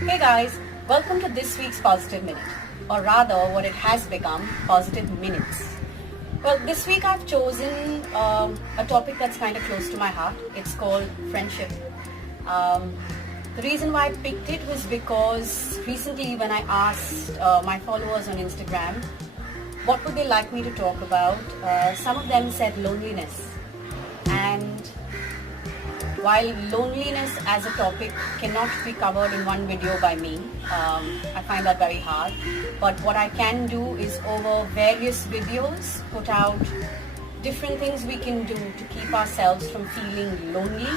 Hey guys, welcome to this week's Positive Minute, or rather what it has become, Positive Minutes. Well, this week I've chosen a topic that's kind of close to my heart. It's called friendship. The reason why I picked it was because recently when I asked my followers on Instagram what would they like me to talk about, some of them said loneliness. And while loneliness as a topic cannot be covered in one video by me, I find that very hard. But what I can do is over various videos put out different things we can do to keep ourselves from feeling lonely,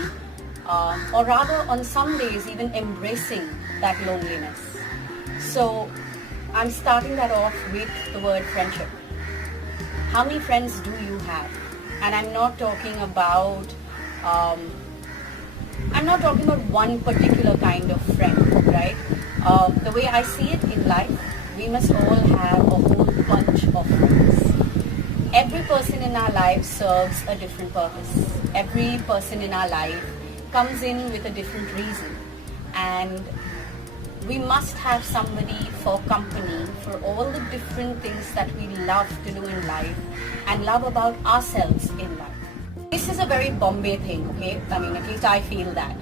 or rather on some days even embracing that loneliness. So I'm starting that off with the word friendship. How many friends do you have? And I'm not talking about one particular kind of friend, right? The way I see it in life, we must all have a whole bunch of friends. Every person in our life serves a different purpose. Every person in our life comes in with a different reason. And we must have somebody for company for all the different things that we love to do in life and love about ourselves in life. This is a very Bombay thing, okay? I mean, at least I feel that.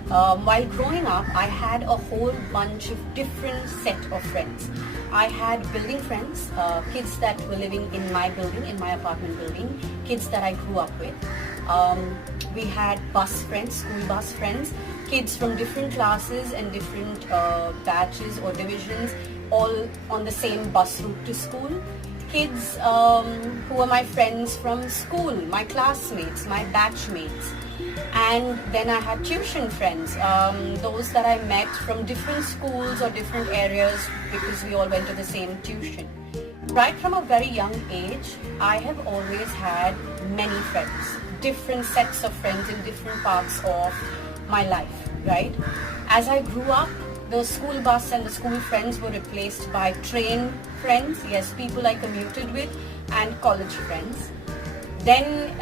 While growing up, I had a whole bunch of different set of friends. I had building friends, kids that were living in my building, in my apartment building, kids that I grew up with. We had bus friends, school bus friends, kids from different classes and different batches or divisions, all on the same bus route to school. Kids who were my friends from school, my classmates, my batchmates. And then I had tuition friends, those that I met from different schools or different areas because we all went to the same tuition. Right from a very young age, I have always had many friends, different sets of friends in different parts of my life, right? As I grew up, the school bus and the school friends were replaced by train friends, yes, people I commuted with, and college friends. Then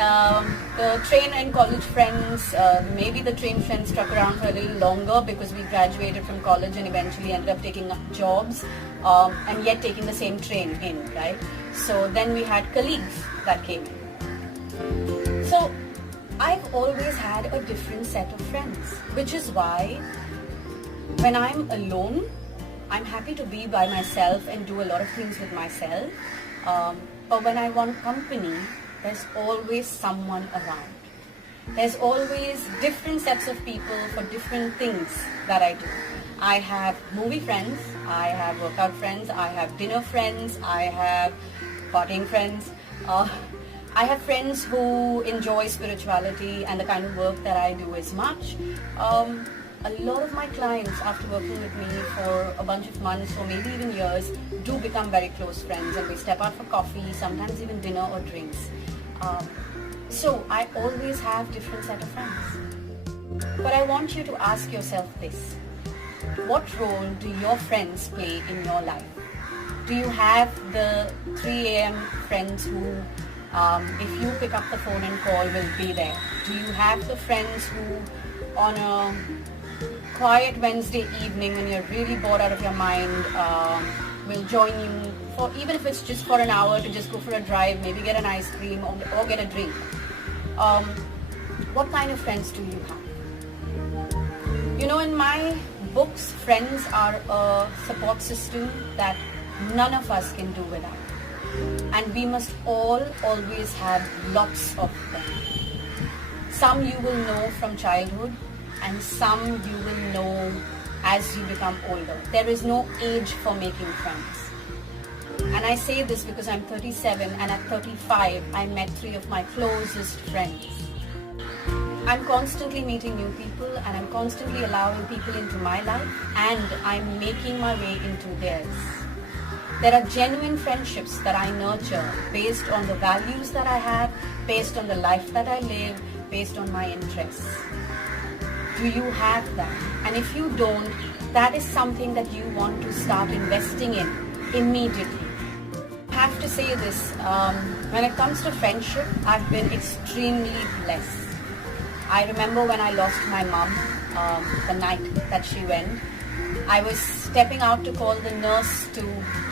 the train and college friends, maybe the train friends stuck around for a little longer because we graduated from college and eventually ended up taking up jobs and yet taking the same train in, right? So then we had colleagues that came in. So I've always had a different set of friends, which is why when I'm alone, I'm happy to be by myself and do a lot of things with myself. But when I want company, there's always someone around. There's always different sets of people for different things that I do. I have movie friends, I have workout friends, I have dinner friends, I have partying friends. I have friends who enjoy spirituality and the kind of work that I do as much. A lot of my clients, after working with me for a bunch of months or maybe even years, do become very close friends, and we step out for coffee, sometimes even dinner or drinks. So I always have different set of friends. But I want you to ask yourself this: what role do your friends play in your life? Do you have the 3 a.m. friends who, if you pick up the phone and call, will be there? Do you have the friends who, on a quiet Wednesday evening when you're really bored out of your mind, will join you for, even if it's just for an hour, to just go for a drive, maybe get an ice cream or get a drink? What kind of friends do you have? You know, in my books, friends are a support system that none of us can do without. And we must all always have lots of them. Some you will know from childhood, and some you will know as you become older. There is no age for making friends. And I say this because I'm 37, and at 35 I met 3 of my closest friends. I'm constantly meeting new people, and I'm constantly allowing people into my life, and I'm making my way into theirs. There are genuine friendships that I nurture based on the values that I have, based on the life that I live, based on my interests. Do you have that? And if you don't, that is something that you want to start investing in immediately. I have to say this, when it comes to friendship, I've been extremely blessed. I remember when I lost my mom, the night that she went, I was stepping out to call the nurse to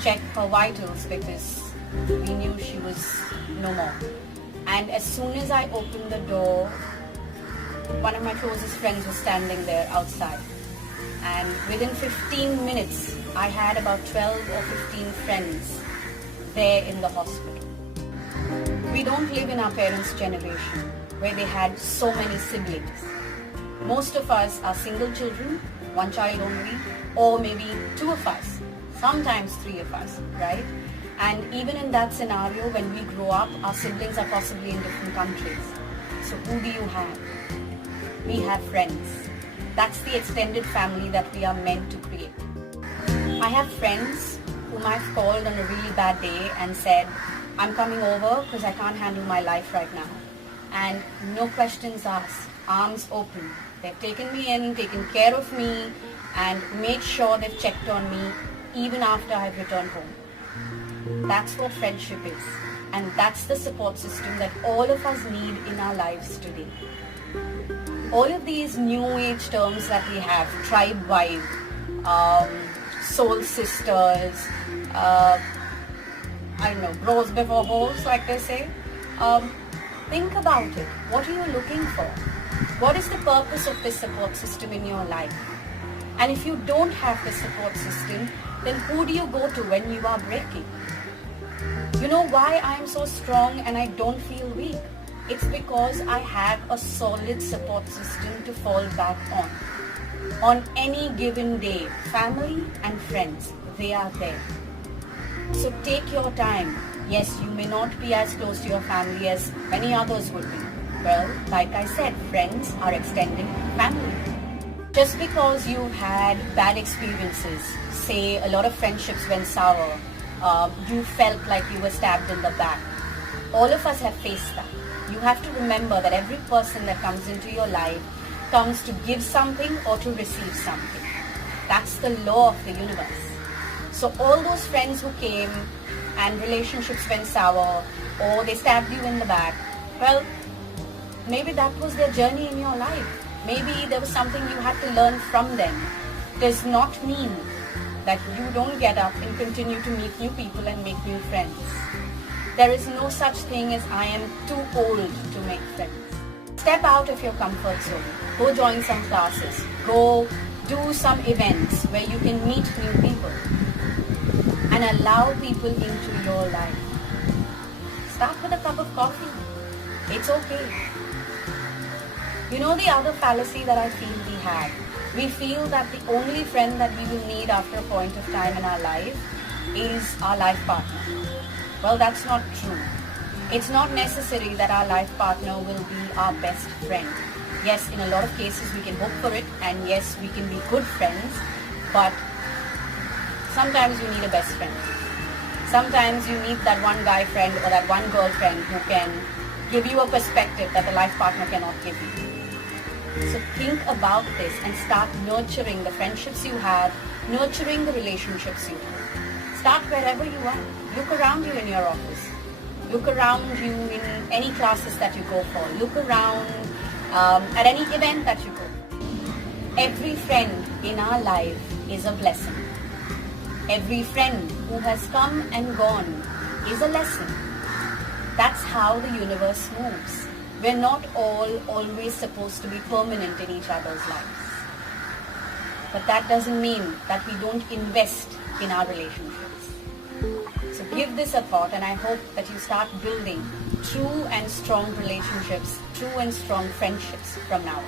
check her vitals because we knew she was no more. And as soon as I opened the door, one of my closest friends was standing there outside. And within 15 minutes, I had about 12 or 15 friends there in the hospital. We don't live in our parents' generation where they had so many siblings. Most of us are single children, one child only, or maybe two of us, sometimes three of us, right? And even in that scenario, when we grow up, our siblings are possibly in different countries. So who do you have? We have friends. That's the extended family that we are meant to create. I have friends whom I've called on a really bad day and said, I'm coming over because I can't handle my life right now. And no questions asked, arms open. They've taken me in, taken care of me, and made sure they've checked on me even after I've returned home. That's what friendship is. And that's the support system that all of us need in our lives today. All of these new age terms that we have, tribe vibe, soul sisters, I don't know, bros before hoes, like they say. Think about it. What are you looking for? What is the purpose of this support system in your life? And if you don't have this support system, then who do you go to when you are breaking? You know why I am so strong and I don't feel weak? It's because I have a solid support system to fall back on. On any given day, family and friends, they are there. So take your time. Yes, you may not be as close to your family as many others would be. Well, like I said, friends are extended family. Just because you've had bad experiences, say a lot of friendships went sour, you felt like you were stabbed in the back. All of us have faced that. You have to remember that every person that comes into your life comes to give something or to receive something. That's the law of the universe. So all those friends who came and relationships went sour or they stabbed you in the back, well, maybe that was their journey in your life. Maybe there was something you had to learn from them. Does not mean that you don't get up and continue to meet new people and make new friends. There is no such thing as I am too old to make friends. Step out of your comfort zone. Go join some classes. Go do some events where you can meet new people and allow people into your life. Start with a cup of coffee. It's okay. You know the other fallacy that I feel we have? We feel that the only friend that we will need after a point of time in our life is our life partner. Well, that's not true. It's not necessary that our life partner will be our best friend. Yes, in a lot of cases we can hope for it, and yes, we can be good friends, but sometimes you need a best friend. Sometimes you need that one guy friend or that one girl friend who can give you a perspective that the life partner cannot give you. So think about this and start nurturing the friendships you have, nurturing the relationships you have. Start wherever you are. Look around you in your office. Look around you in any classes that you go for. Look around at any event that you go. Every friend in our life is a blessing. Every friend who has come and gone is a lesson. That's how the universe moves. We're not all always supposed to be permanent in each other's lives. But that doesn't mean that we don't invest in our relationships. So give this a thought, and I hope that you start building true and strong relationships, true and strong friendships from now on.